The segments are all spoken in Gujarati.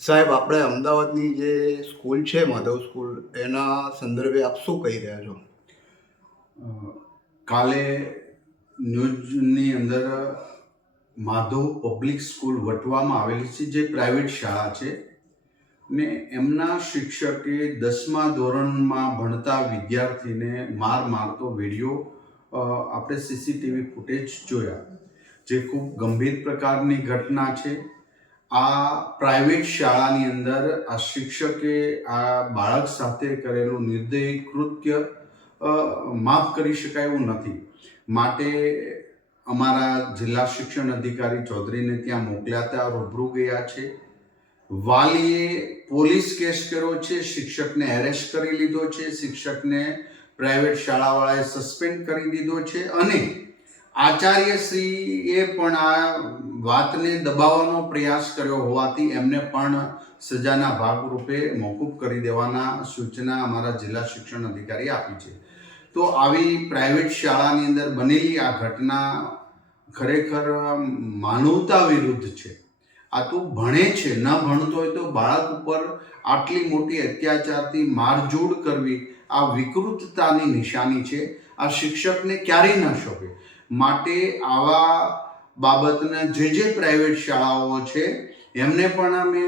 સાહેબ, આપણે અમદાવાદની જે સ્કૂલ છે, માધવ સ્કૂલ, એના સંદર્ભે આપ શું કહી રહ્યા છો? કાલે ન્યૂઝની અંદર માધવ પબ્લિક સ્કૂલ વટવામાં આવેલી છે, જે પ્રાઇવેટ શાળા છે, ને એમના શિક્ષકે દસમા ધોરણમાં ભણતા વિદ્યાર્થીને માર મારતો વીડિયો આપણે સીસીટીવી ફૂટેજ જોયા, જે ખૂબ ગંભીર પ્રકારની ઘટના છે. આ પ્રાઇવેટ શાળાની અંદર આ શિક્ષકે આ બાળક સાથે કરેલું નિર્દયી કૃત્ય માફ કરી શકાય એવું નથી. માટે અમારા જિલ્લા શિક્ષણ અધિકારી ચૌધરીને ત્યાં મોકલ્યા હતા, રૂબરૂ ગયા છે. વાલીએ પોલીસ કેસ કર્યો છે, શિક્ષકને એરેસ્ટ કરી લીધો છે, શિક્ષકને પ્રાઇવેટ શાળાવાળાએ સસ્પેન્ડ કરી દીધો છે અને આચાર્યશ્રીએ પણ આ વાતને દબાવવાનો પ્રયાસ કર્યો હોવાથી એમને પણ સજાના ભાગરૂપે મોકૂફ કરી દેવાના સૂચના અમારા જિલ્લા શિક્ષણ અધિકારી આપી છે. તો આવી પ્રાઇવેટ શાળાની અંદર બનેલી આ ઘટના ખરેખર માનવતા વિરુદ્ધ છે. આ તો ભણે છે, ન ભણતો હોય તો બાળક ઉપર આટલી મોટી અત્યાચારથી મારઝૂડ કરવી આ વિકૃતતાની નિશાની છે. આ શિક્ષકને ક્યારેય ન શોભે. માટે આવા બાબતને જે જે પ્રાઇવેટ શાળાઓ છે, એમને પણ અમે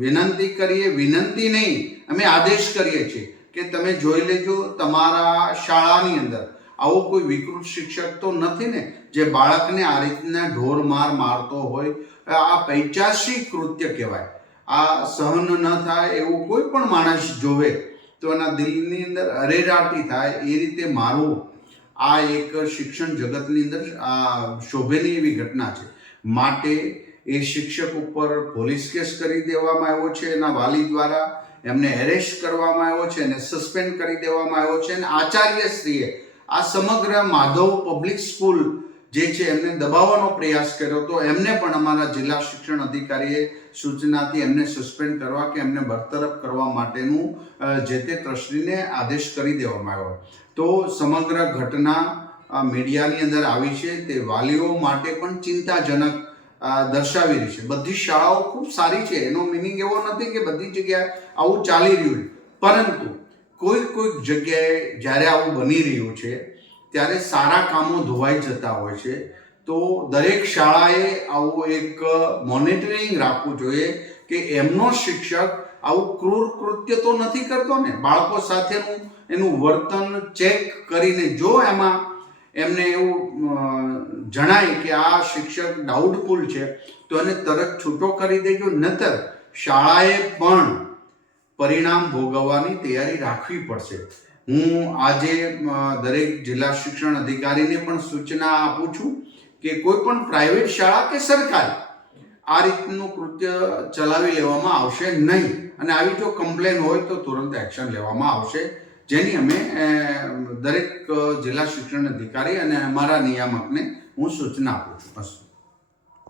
વિનંતી કરીએ, વિનંતી નહીં, અમે આદેશ કરીએ છીએ કે તમે જોઈ લેજો તમારા શાળાની અંદર. આવો કોઈ વિકૃત શિક્ષક તો નથી ને, જે બાળકને આ રીતના ઢોર માર મારતો હોય, આ પૈચાસી કૃત્ય કહેવાય. આ સહન ન થાય એવું કોઈ પણ માણસ જોવે, તો એના દિલની અંદર અરેરાટી થાય, એ રીતે મારવું. આ એક શિક્ષણ જગતની અંદર, આ શોભેની એવી ઘટના છે. માટે એ શિક્ષક ઉપર પોલીસ કેસ કરી દેવામાં આવ્યો છે, એના વાલી દ્વારા એમને એરેસ્ટ કરવામાં આવ્યો છે અને સસ્પેન્ડ કરી દેવામાં આવ્યો છે. અને આચાર્યશ્રીએ આ સમગ્ર માધવ પબ્લિક સ્કૂલ જે છે એમને દબાવવાનો પ્રયાસ કર્યો તો એમને પણ અમારા જિલ્લા શિક્ષણ અધિકારીએ સૂચનાથી એમને સસ્પેન્ડ કરવા કે એમને બરતરફ કરવા માટેનું જે તે ટ્રસ્ટીને આદેશ કરી દેવામાં આવ્યો. તો સમગ્ર ઘટના મીડિયાની અંદર આવી છે, તે વાલીઓ માટે પણ ચિંતાજનક દર્શાવી રહી છે. બધી શાળાઓ ખૂબ સારી છે, એનો મિનિંગ એવો નથી કે બધી જગ્યાએ આવું ચાલી રહ્યું પરંતુ કોઈક કોઈક જગ્યાએ જ્યારે આવું બની રહ્યું છે ત્યારે સારા કામો ધોવાઈ જતા હોય છે. તો દરેક શાળાએ આવું એક મોનિટરિંગ રાખવું જોઈએ કે એમનો શિક્ષક આવું ક્રૂર કૃત્ય તો નથી કરતો ને? બાળકો સાથેનું એનું વર્તન ચેક કરીને જો એમાં એમને એવું જણાય કે આ શિક્ષક ડાઉટફુલ છે, તો એને તરત છૂટો કરી દેજો. નતર શાળાએ પણ પરિણામ ભોગવવાની તૈયારી રાખવી પડશે. હું આજે દરેક જિલ્લા શિક્ષણ અધિકારીને પણ સૂચના આપું છું કે કોઈ પણ પ્રાઇવેટ શાળા કે સરકારી, આ રીતનું કૃત્ય ચલાવી લેવામાં આવશે નહીં. અને આવી જો કમ્પ્લેન હોય તો તુરંત એક્શન લેવામાં આવશે. જેની અમે દરેક જિલ્લા શિક્ષણ અધિકારી અને અમારા નિયામકને હું સૂચના આપું છું. બસ.